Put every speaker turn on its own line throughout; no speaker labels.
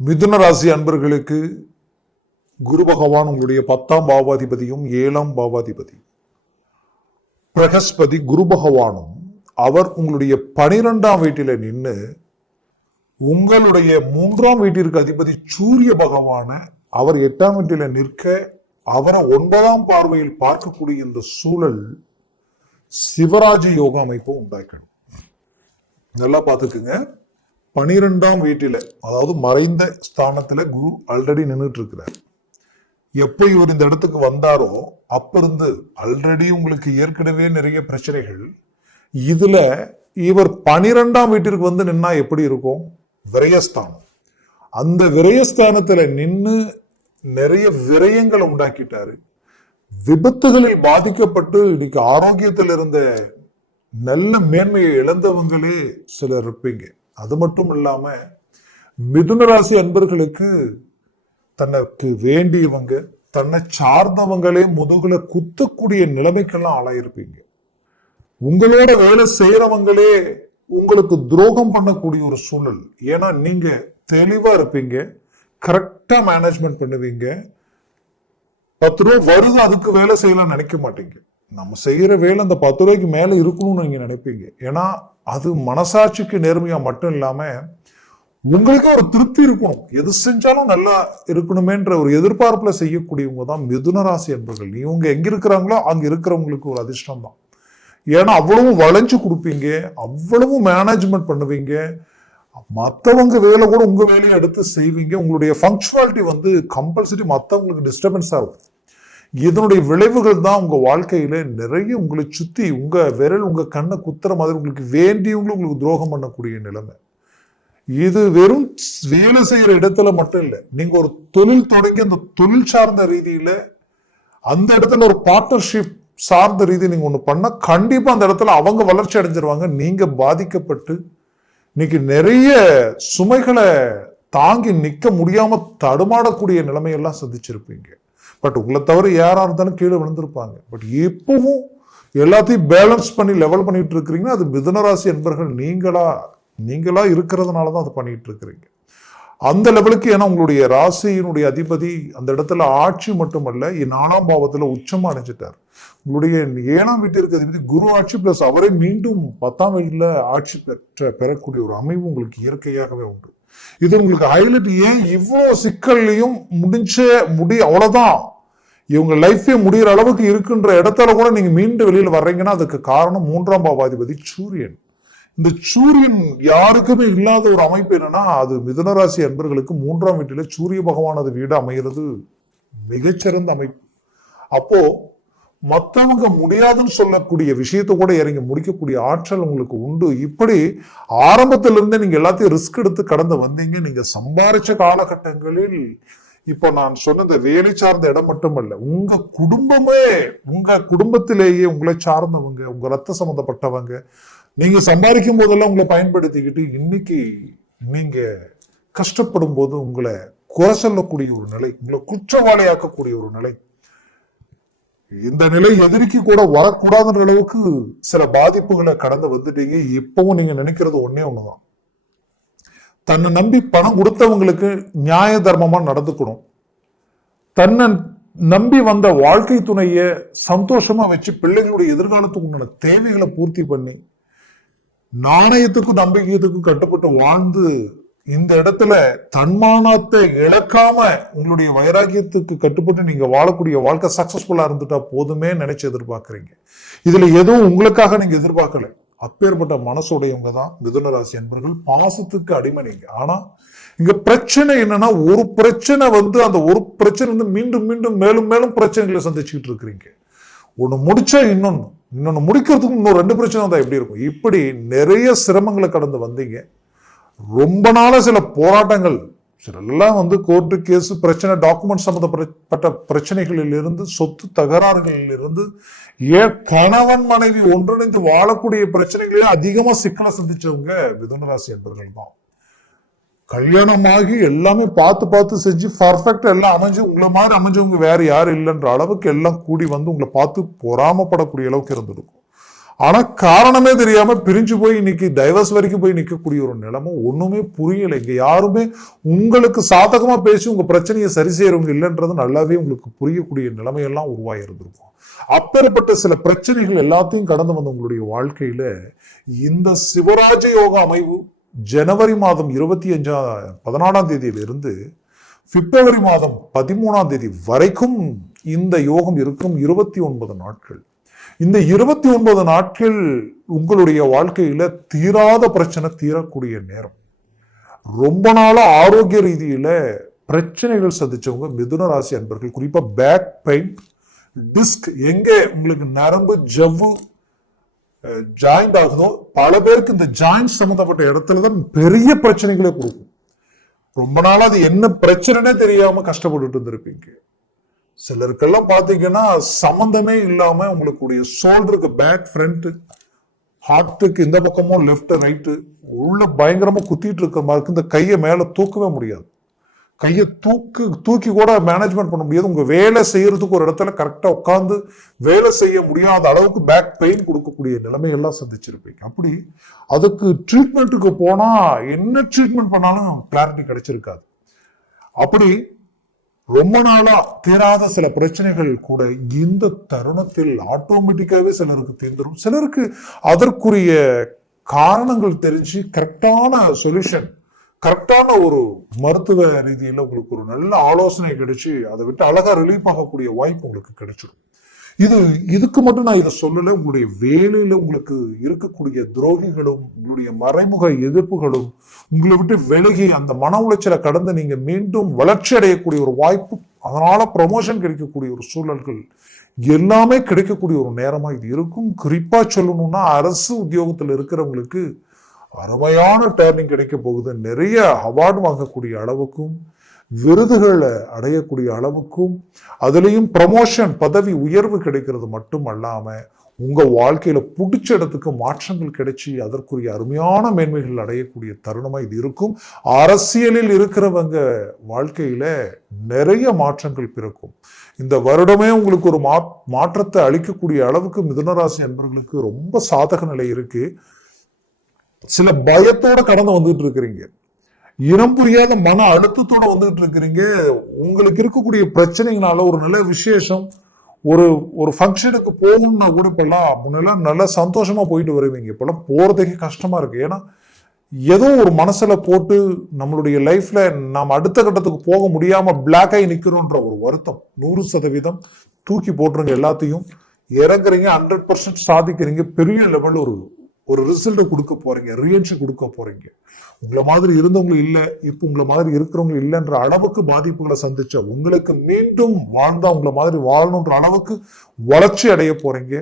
மிதுன ராசி அன்பர்களுக்கு குரு பகவான் உங்களுடைய பத்தாம் பாவாதிபதியும் ஏழாம் பாவாதிபதியும். பிரகஸ்பதி குரு பகவானும் அவர் உங்களுடைய பனிரெண்டாம் வீட்டில நின்று உங்களுடைய மூன்றாம் வீட்டிற்கு அதிபதி சூரிய பகவான அவர் எட்டாம் வீட்டில நிற்க அவரை ஒன்பதாம் பார்வையில் பார்க்கக்கூடிய இந்த சூழல் சிவராஜ யோக அமைப்பு உண்டாக்கணும். நல்லா பார்த்துக்குங்க. பனிரெண்டாம் வீட்டில் அதாவது மறைந்த ஸ்தானத்துல குரு ஆல்ரெடி நின்றுட்டு இருக்கிறார் எப்போ இவர் இந்த இடத்துக்கு வந்தாரோ அப்ப இருந்து ஆல்ரெடி உங்களுக்கு ஏற்கனவே நிறைய பிரச்சனைகள். இதுல இவர் பனிரெண்டாம் வீட்டிற்கு வந்து நின்னா எப்படி இருக்கும்? விரயஸ்தானம். அந்த விரயஸ்தானத்துல நின்று நிறைய விரயங்களை உண்டாக்கிட்டாரு. விபத்துகளில் பாதிக்கப்பட்டு இன்னைக்கு ஆரோக்கியத்தில் இருந்த நல்ல மேன்மையை இழந்தவங்களே சிலர் இருப்பீங்க. அது மட்டும் இல்லாம மிதுன ராசி அன்பர்களுக்கு தனக்கு வேண்டியவங்க தன்னை சார்ந்தவங்களே முதுகுல குத்தக்கூடிய நிலைமைக்கெல்லாம் ஆளாயிருப்பீங்க. உங்களோட வேலை செய்யறவங்களே உங்களுக்கு துரோகம் பண்ணக்கூடிய ஒரு சூழல். ஏன்னா நீங்க தெளிவா இருப்பீங்க கரெக்டா மேனேஜ்மெண்ட் பண்ணுவீங்க. பத்து ரூபா வருது அதுக்கு வேலை செய்யலாம் நினைக்க மாட்டீங்க. நம்ம செய்யற வேலை அந்த பத்து ரூபாய்க்கு மேல இருக்கணும்னு நீங்க நினைப்பீங்க. ஏன்னா அது மனசாட்சிக்கு நேர்மையா மட்டும் இல்லாம உங்களுக்கு ஒரு திருப்தி இருக்கணும். எது செஞ்சாலும் நல்லா இருக்கணுமேன்ற ஒரு எதிர்பார்ப்புல செய்யக்கூடியவங்க தான் மிதுன ராசி என்பர்கள். இவங்க எங்க இருக்கிறாங்களோ அங்க இருக்கிறவங்களுக்கு ஒரு அதிர்ஷ்டம் தான். ஏன்னா அவ்வளவும் வளைஞ்சு கொடுப்பீங்க அவ்வளவும் மேனேஜ்மெண்ட் பண்ணுவீங்க. மற்றவங்க வேலை கூட உங்க வேலையை எடுத்து செய்வீங்க. உங்களுடைய ஃபங்க்ஷுவாலிட்டி வந்து கம்பல்சரி மற்றவங்களுக்கு டிஸ்டர்பன்ஸ் இருக்கும். இதனுடைய விளைவுகள் தான் உங்கள் வாழ்க்கையில் நிறைய உங்களை சுற்றி உங்கள் விரல் உங்கள் கண்ணை குத்துற மாதிரி உங்களுக்கு வேண்டியவங்களும் உங்களுக்கு துரோகம் பண்ணக்கூடிய நிலைமை. இது வெறும் வேலை செய்கிற இடத்துல மட்டும் இல்லை நீங்கள் ஒரு தொழில் தொடங்கி அந்த தொழில் சார்ந்த ரீதியில் அந்த இடத்துல ஒரு பார்ட்னர்ஷிப் சார்ந்த ரீதி நீங்கள் ஒன்று பண்ணால் கண்டிப்பாக அந்த இடத்துல அவங்க வளர்ச்சி அடைஞ்சிருவாங்க. நீங்கள் பாதிக்கப்பட்டு இன்னைக்கு நிறைய சுமைகளை தாங்கி நிற்க முடியாமல் தடுமாடக்கூடிய நிலைமையெல்லாம் சந்திச்சிருப்பீங்க. பட் உங்களை தவிர யாராக இருந்தாலும் கீழே விழுந்திருப்பாங்க. பட் இப்பவும் எல்லாத்தையும் பேலன்ஸ் பண்ணி லெவல் பண்ணிட்டு இருக்கிறீங்கன்னா அது மிதனராசி என்பர்கள் நீங்களா நீங்களா இருக்கிறதுனால தான் அதை பண்ணிட்டு இருக்கிறீங்க. அந்த லெவலுக்கு ஏன்னா உங்களுடைய ராசியினுடைய அதிபதி அந்த இடத்துல ஆட்சி மட்டுமல்ல நாலாம் பாவத்தில் உச்சமாக அடைஞ்சிட்டார். உங்களுடைய ஏழாம் வீட்டிற்கு அதிபதி குரு ஆட்சி பிளஸ் அவரே மீண்டும் பத்தாம் வீட்டுல ஆட்சி பெற்ற பெறக்கூடிய ஒரு அமைவு உங்களுக்கு இயற்கையாகவே உண்டு. இது உங்களுக்கு ஹைலைட் ஏன் இவ்வளோ சிக்கல்லையும் முடிஞ்ச முடி அவ்வளவுதான். இவங்க லைஃபே முடிகிற அளவுக்கு இருக்குன்ற இடத்துல கூட நீங்க மீண்டும் வெளியில் வர்றீங்கன்னா அதுக்கு காரணம் மூன்றாம் பாவாதிபதி சூரியன். இந்த சூரியன் யாருக்குமே இல்லாத ஒரு அமைப்பு என்னன்னா அது மிதுனராசி அன்பர்களுக்கு மூன்றாம் வீட்டில சூரிய பகவானது வீடு அமைகிறது மிகச்சிறந்த அமைப்பு. அப்போ மற்றவங்க முடியாதுன்னு சொல்லக்கூடிய விஷயத்தை கூட இறங்கி முடிக்கக்கூடிய ஆற்றல் உங்களுக்கு உண்டு. இப்படி ஆரம்பத்திலிருந்தே நீங்கள் எல்லாத்தையும் ரிஸ்க் எடுத்து கடந்து வந்தீங்க. நீங்கள் சம்பாரிச்ச காலகட்டங்களில் இப்போ நான் சொன்ன இந்த வேலை சார்ந்த இடம் மட்டுமல்ல உங்க குடும்பமே உங்க குடும்பத்திலேயே உங்களை சார்ந்தவங்க உங்க ரத்த சம்மந்தப்பட்டவங்க நீங்க சம்பாதிக்கும் போதெல்லாம் உங்களை பயன்படுத்திக்கிட்டு இன்னைக்கு நீங்க கஷ்டப்படும் போது உங்களை குறை சொல்லக்கூடிய ஒரு நிலை உங்களை குற்றவாளியாக்கக்கூடிய ஒரு நிலை இந்த நிலை எதிரிக்கு கூட வரக்கூடாதுன்ற அளவுக்கு சில பாதிப்புகளை கடந்து வந்துட்டீங்க. இப்பவும் நீங்க நினைக்கிறது ஒன்னே ஒண்ணுதான். தன்னை நம்பி பணம் கொடுத்தவங்களுக்கு நியாய தர்மமா நடந்துக்கணும். தன்னை நம்பி வந்த வாழ்க்கை துணைய சந்தோஷமா வச்சு பிள்ளைகளுடைய எதிர்காலத்துக்கு உண்டான தேவைகளை பூர்த்தி பண்ணி நாணயத்துக்கும் நம்பிக்கையத்துக்கும் கட்டுப்பட்டு வாழ்ந்து இந்த இடத்துல தன்மானத்தை இழக்காம உங்களுடைய வைராக்கியத்துக்கு கட்டுப்பட்டு நீங்க வாழக்கூடிய வாழ்க்கை சக்சஸ்ஃபுல்லா இருந்துட்டா போதுமே நினைச்சு எதிர்பார்க்கறீங்க. இதுல எதுவும் உங்களுக்காக நீங்க எதிர்பார்க்கல. அப்பேற்பட்ட மனசுடையவங்க தான் மிதுன ராசி என்பர்கள் பாசத்துக்கு அடிமை நீங்க. ஆனா இங்க பிரச்சனை என்னன்னா ஒரு பிரச்சனை வந்து அந்த ஒரு பிரச்சனை வந்து மீண்டும் மீண்டும் மேலும் மேலும் பிரச்சனைகளை சந்திச்சுக்கிட்டு இருக்கிறீங்க. ஒண்ணு முடிச்சா இன்னொன்னு. இன்னொன்னு முடிக்கிறதுக்கு இன்னும் ரெண்டு பிரச்சனை தான் எப்படி இருக்கும்? இப்படி நிறைய சிரமங்களை கடந்து வந்தீங்க. ரொம்ப நாளா சில போராட்டங்கள் சிலெல்லாம் வந்து கோர்ட்டு கேஸ் பிரச்சனை டாக்குமெண்ட் சம்மந்தப்பட்ட பிரச்சனைகளில் இருந்து சொத்து தகராறுகளில் இருந்து ஏன் கணவன் மனைவி ஒன்றிணைந்து வாழக்கூடிய பிரச்சனைகளே அதிகமாக சிக்கலை சந்திச்சவங்க மிதுனராசி என்பவர்கள் தான். கல்யாணமாகி எல்லாமே பார்த்து பார்த்து செஞ்சு பர்ஃபெக்ட் எல்லாம் அமைஞ்சு உங்களை மாதிரி அமைஞ்சவங்க வேற யாரும் இல்லைன்ற அளவுக்கு எல்லாம் கூடி வந்து உங்களை பார்த்து பொறாமப்படக்கூடிய அளவுக்கு இருந்திருக்கும். ஆனா காரணமே தெரியாம பிரிஞ்சு போய் இன்னைக்கு டைவர்ஸ் வரைக்கும் போய் நிக்கக்கூடிய ஒரு நிலைமை ஒண்ணுமே புரியல. இங்க யாருமே உங்களுக்கு சாதகமா பேசி உங்க பிரச்சனையை சரி செய்யறவங்க இல்லைன்றது நல்லாவே உங்களுக்கு புரியக்கூடிய நிலைமையெல்லாம் உருவாகி இருந்திருக்கும். அப்பேற்பட்ட சில பிரச்சனைகள் எல்லாத்தையும் கடந்து வந்த உங்களுடைய வாழ்க்கையில இந்த சிவராஜ யோக அமைவு ஜனவரி மாதம் இருபத்தி அஞ்சா பதினாலாம் தேதியிலிருந்து பிப்ரவரி மாதம் பதிமூணாம் தேதி வரைக்கும் இந்த யோகம் இருக்கும் இருபத்தி ஒன்பது நாட்கள். இந்த இருபத்தி ஒன்பது நாட்கள் உங்களுடைய வாழ்க்கையில தீராத பிரச்சனை தீரக்கூடிய நேரம். ரொம்ப நாளா ஆரோக்கிய ரீதியில பிரச்சனைகள் சந்திச்சவங்க மிதுன ராசி அன்பர்கள் குறிப்பா பேக் பெயின் டிஸ்க் எங்க உங்களுக்கு நரம்பு ஜவ்வு ஜாயிண்ட் ஆகுதோ பல பேருக்கு இந்த ஜாயிண்ட் சம்பந்தப்பட்ட இடத்துல தான் பெரிய பிரச்சனைகளை கொடுக்கும். ரொம்ப நாளா அது என்ன பிரச்சனைனே தெரியாம கஷ்டப்பட்டுட்டு இருந்திருப்பீங்க. சிலருக்கெல்லாம் பார்த்தீங்கன்னா சம்மந்தமே இல்லாம உங்களுக்குடைய ஷோல்டருக்கு பேக் ஃப்ரண்ட் ஹார்ட்டுக்கு இந்த பக்கமும் லெஃப்ட் ரைட்டு உள்ள பயங்கரமா குத்திட்டு இருக்கிற மாதிரி இருக்கு. இந்த கையை மேல தூக்கவே முடியாது. கையை தூக்கு தூக்கி கூட மேனேஜ்மெண்ட் பண்ண முடியாது. உங்க வேலை செய்யறதுக்கு ஒரு இடத்துல கரெக்டா உட்காந்து வேலை செய்ய முடியாத அளவுக்கு பேக் பெயின் கொடுக்கக்கூடிய நிலைமையெல்லாம் சந்திச்சிருப்பீங்க. அப்படி அதுக்கு ட்ரீட்மெண்ட்டுக்கு போனா என்ன ட்ரீட்மெண்ட் பண்ணாலும் கிளாரிட்டி கிடைச்சிருக்காது. அப்படி ரொம்ப நாளா தீராத சில பிரச்சனைகள் கூட இந்த தருணத்தில் ஆட்டோமேட்டிக்காவே சிலருக்கு தீர்ந்துடும் சிலருக்கு அதற்குரிய காரணங்கள் தெரிஞ்சு கரெக்டான சொல்யூஷன் கரெக்டான ஒரு மருத்துவ ரீதியில் உங்களுக்கு ஒரு நல்ல ஆலோசனை கிடைச்சு அதை விட்டு அழகா ரிலீஃப் ஆகக்கூடிய வாய்ப்பு உங்களுக்கு கிடைச்சிடும் இது இதுக்கு மட்டும் நான் இதை சொல்லலை. உங்களுடைய வேலையில் உங்களுக்கு இருக்கக்கூடிய துரோகிகளும் உங்களுடைய மறைமுக எதிர்ப்புகளும் உங்களை விட்டு விலகி அந்த மன உளைச்சலை கடந்து நீங்கள் மீண்டும் வளர்ச்சி அடையக்கூடிய ஒரு வாய்ப்பு அதனால் ப்ரொமோஷன் கிடைக்கக்கூடிய ஒரு சூழல்கள் எல்லாமே கிடைக்கக்கூடிய ஒரு நேரமாக இது இருக்கும். குறிப்பாக சொல்லணும்னா அரசு உத்தியோகத்தில் இருக்கிறவங்களுக்கு அருமையான டேர்னிங் கிடைக்க போகுது. நிறைய அவார்டு வாங்கக்கூடிய அளவுக்கும் விருதுகளை அடையக்கூடிய அளவுக்கும் அதுலேயும் ப்ரமோஷன் பதவி உயர்வு கிடைக்கிறது மட்டும் அல்லாமல் உங்கள் வாழ்க்கையில் பிடிச்ச இடத்துக்கு மாற்றங்கள் கிடைச்சி அதற்குரிய அருமையான மேன்மைகள் அடையக்கூடிய தருணமாக இது இருக்கும். அரசியலில் இருக்கிறவங்க வாழ்க்கையில் நிறைய மாற்றங்கள் பிறக்கும். இந்த வருடமே உங்களுக்கு ஒரு மா மாற்றத்தை அளிக்கக்கூடிய அளவுக்கு மிதுனராசி அன்பர்களுக்கு ரொம்ப சாதக நிலை இருக்குது சில பயத்தோடு கடந்து வந்துட்டு இருக்கிறீங்க. இனம் புரியாத மன அழுத்தத்தோட வந்துகிட்டு இருக்கிறீங்க. உங்களுக்கு இருக்கக்கூடிய பிரச்சனைகளால ஒரு நல்ல விசேஷம் ஒரு ஒரு ஃபங்க்ஷனுக்கு போகணும்னா கூட இப்பெல்லாம் முன்னெல்லாம் நல்லா சந்தோஷமா போயிட்டு வருவீங்க. இப்பெல்லாம் போறதுக்கே கஷ்டமா இருக்கு. ஏன்னா ஏதோ ஒரு மனசுல போட்டு நம்மளுடைய லைஃப்ல நாம் அடுத்த கட்டத்துக்கு போக முடியாம பிளாக் ஆகி நிக்கிறோன்ற ஒரு வருத்தம். நூறு சதவீதம். தூக்கி போட்டுருங்க எல்லாத்தையும். இறங்குறீங்க ஹண்ட்ரட் பர்சன்ட் சாதிக்கிறீங்க. பெரிய லெவல் ஒரு ஒரு ரிசல்ட்டை கொடுக்க போறீங்க ரியன்ஷன் கொடுக்க போறீங்க. உங்களை மாதிரி இருந்தவங்க இல்லை இப்போ உங்களை மாதிரி இருக்கிறவங்க இல்லைன்ற அளவுக்கு பாதிப்புகளை சந்திச்ச உங்களுக்கு மீண்டும் வாழ்ந்தா உங்களை மாதிரி வாழணுன்ற அளவுக்கு வளர்ச்சி அடைய போறீங்க.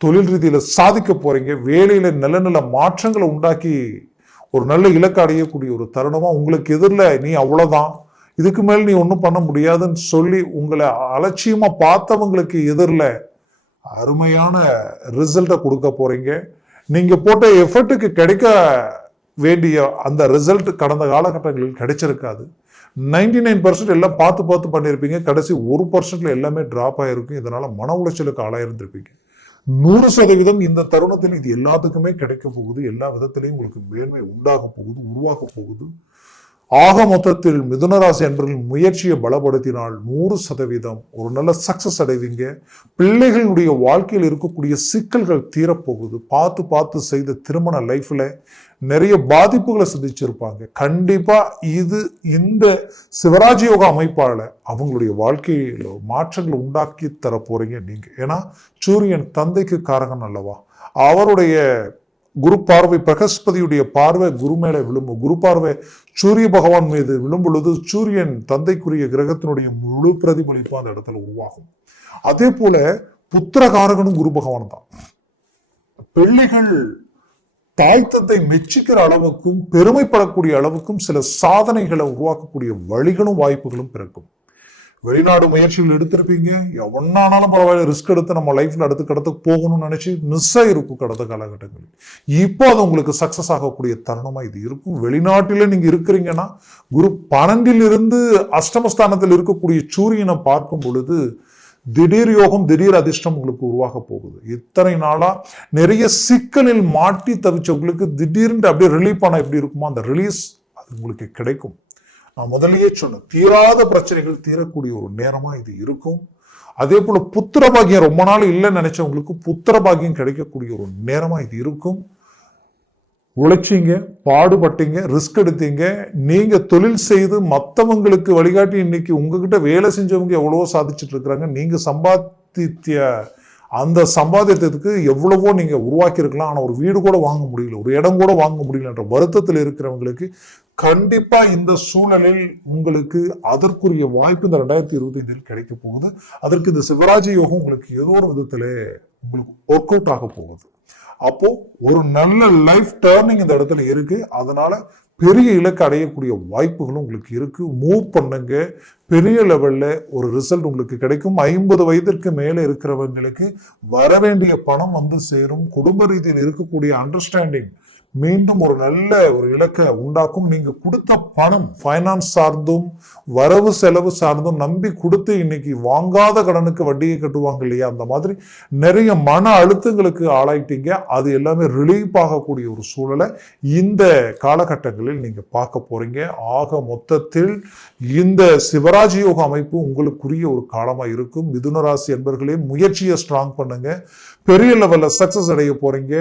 தொழில் ரீதியில சாதிக்க போறீங்க. வேலையில நல்ல நல்ல மாற்றங்களை உண்டாக்கி ஒரு நல்ல இலக்கு அடையக்கூடிய ஒரு தருணமா உங்களுக்கு எதிரில் நீ அவ்வளோதான் இதுக்கு மேல் நீ ஒன்றும் பண்ண முடியாதுன்னு சொல்லி உங்களை அலட்சியமா பார்த்தவங்களுக்கு எதிரில் அருமையான ரிசல்ட்டை கொடுக்க போறீங்க. நீங்கள் போட்ட எஃபர்ட்டுக்கு கிடைக்க வேண்டிய அந்த ரிசல்ட் கடந்த காலகட்டங்களில் கிடைச்சிருக்காது. நைன்டி நைன் பர்சன்ட் எல்லாம் பார்த்து பார்த்து பண்ணியிருப்பீங்க கடைசி ஒரு பர்சன்ட்ல எல்லாமே ட்ராப் ஆகிருக்கும் இதனால் மன உளைச்சலுக்கு ஆளாயிருந்திருப்பீங்க. நூறு சதவீதம் இந்த தருணத்தில் இது எல்லாத்துக்குமே கிடைக்க போகுது. எல்லா விதத்திலையும் உங்களுக்கு மேன்மை உண்டாக போகுது உருவாக போகுது. ஆக மொத்தத்தில் மிதுனராசி என்பவர்கள் முயற்சியை பலப்படுத்தினால் நூறு சதவீதம் ஒரு நல்ல சக்சஸ் அடைவீங்க. பிள்ளைகளுடைய வாழ்க்கையில் இருக்கக்கூடிய சிக்கல்கள் தீரப்போகுது. பார்த்து பார்த்து செய்த திருமண லைஃப்பில் நிறைய பாதிப்புகளை சந்திச்சிருப்பாங்க. கண்டிப்பாக இது இந்த சிவராஜ் யோகா அமைப்பால் அவங்களுடைய வாழ்க்கையில் மாற்றங்களை உண்டாக்கி தர போகிறீங்க நீங்கள் ஏன்னா சூரியன் தந்தைக்கு காரகன் அல்லவா? அவருடைய குரு பார்வை பிரகஸ்பதியுடைய பார்வை குரு மேலே விழும் குரு பார்வை சூரிய பகவான் மீது விழும் பொழுது சூரியன் தந்தைக்குரிய கிரகத்தினுடைய முழு பிரதிபலிப்பு அந்த இடத்துல உருவாகும். அதே போல புத்திரகாரகனும் குரு பகவான் தான். பிள்ளைகள் தாய் தந்தை மெச்சிக்கிற அளவுக்கும் பெருமைப்படக்கூடிய அளவுக்கும் சில சாதனைகளை உருவாக்கக்கூடிய வழிகளும் வாய்ப்புகளும் பிறக்கும். வெளிநாடு முயற்சிகள் எடுத்திருப்பீங்க. எவனானாலும் பரவாயில்ல ரிஸ்க் எடுத்து நம்ம லைஃப்ல அடுத்த கடத்துக்கு போகணும்னு நினைச்சு மிஸ் ஆகிருக்கும் கடந்த காலகட்டங்களில். இப்போ அது உங்களுக்கு சக்சஸ் ஆகக்கூடிய தருணமா இது இருக்கும். வெளிநாட்டில நீங்க இருக்கிறீங்கன்னா குரு பன்னெண்டிலிருந்து அஷ்டமஸ்தானத்தில் இருக்கக்கூடிய சூரியனை பார்க்கும் பொழுது திடீர் யோகம் திடீர் அதிர்ஷ்டம் உங்களுக்கு உருவாக போகுது. இத்தனை நாளா நிறைய சிக்கலில் மாட்டி தவிச்சவங்களுக்கு திடீர்னு அப்படியே ரிலீஃப் ஆனால் எப்படி இருக்குமோ அந்த ரிலீஸ் அது உங்களுக்கு கிடைக்கும். நான் முதல்லயே சொன்னேன் தீராத பிரச்சனைகள் தீரக்கூடிய ஒரு நேரமா இது இருக்கும். அதே போல புத்திர பாகியம் ரொம்ப நாள் இல்லைன்னு நினைச்சவங்களுக்கு புத்திர பாகியம் கிடைக்கக்கூடிய ஒரு நேரமா இது இருக்கும். உழைச்சிங்க பாடுபட்டீங்க ரிஸ்க் எடுத்தீங்க. நீங்க தொழில் செய்து மற்றவங்களுக்கு வழிகாட்டி இன்னைக்கு உங்ககிட்ட வேலை செஞ்சவங்க எவ்வளவோ சாதிச்சுட்டு இருக்கிறாங்க. நீங்க சம்பாதித்திய அந்த சம்பாதித்ததுக்கு எவ்வளவோ நீங்க உருவாக்கி இருக்கலாம் ஆனா ஒரு வீடு கூட வாங்க முடியல ஒரு இடம் கூட வாங்க முடியலன்ற வருத்தத்தில் இருக்கிறவங்களுக்கு கண்டிப்பா இந்த சூழலில் உங்களுக்கு அதற்குரிய வாய்ப்பு இந்த ரெண்டாயிரத்தி இருபத்தி ஐந்தில் கிடைக்க போகுது. அதற்கு இந்த சிவராஜ யோகம் உங்களுக்கு ஏதோ ஒரு விதத்துல உங்களுக்கு ஒர்க் அவுட் ஆக போகுது. அப்போ ஒரு நல்ல லைஃப் டேர்னிங் இந்த இடத்துல இருக்கு. அதனால பெரிய இலக்கு அடையக்கூடிய வாய்ப்புகளும் உங்களுக்கு இருக்கு. மூவ் பண்ணுங்க. பெரிய லெவல்ல ஒரு ரிசல்ட் உங்களுக்கு கிடைக்கும். ஐம்பது வயதிற்கு மேலே இருக்கிறவங்களுக்கு வர வேண்டிய பணம் வந்து சேரும். குடும்ப ரீதியில் இருக்கக்கூடிய அண்டர்ஸ்டாண்டிங் மீண்டும் ஒரு நல்ல ஒரு இலக்கை உண்டாக்கும். நீங்க கொடுத்த பணம் ஃபைனான்ஸ் சார்ந்தும் வரவு செலவு சார்ந்தும் நம்பி கொடுத்து இன்னைக்கு வாங்காத கடனுக்கு வட்டியை கட்டுவாங்க இல்லையா? அந்த மாதிரி நிறைய மன அழுத்தங்களுக்கு ஆளாயிட்டீங்க. அது எல்லாமே ரிலீஃப் ஆகக்கூடிய ஒரு சூழலை இந்த காலகட்டங்களில் நீங்க பார்க்க போறீங்க. ஆக மொத்தத்தில் இந்த சிவராஜ் யோக அமைப்பு உங்களுக்குரிய ஒரு காலமா இருக்கும். மிதுன ராசி என்பர்களே முயற்சியை ஸ்ட்ராங் பண்ணுங்க. பெரிய லெவல்ல சக்சஸ் அடைய போறீங்க.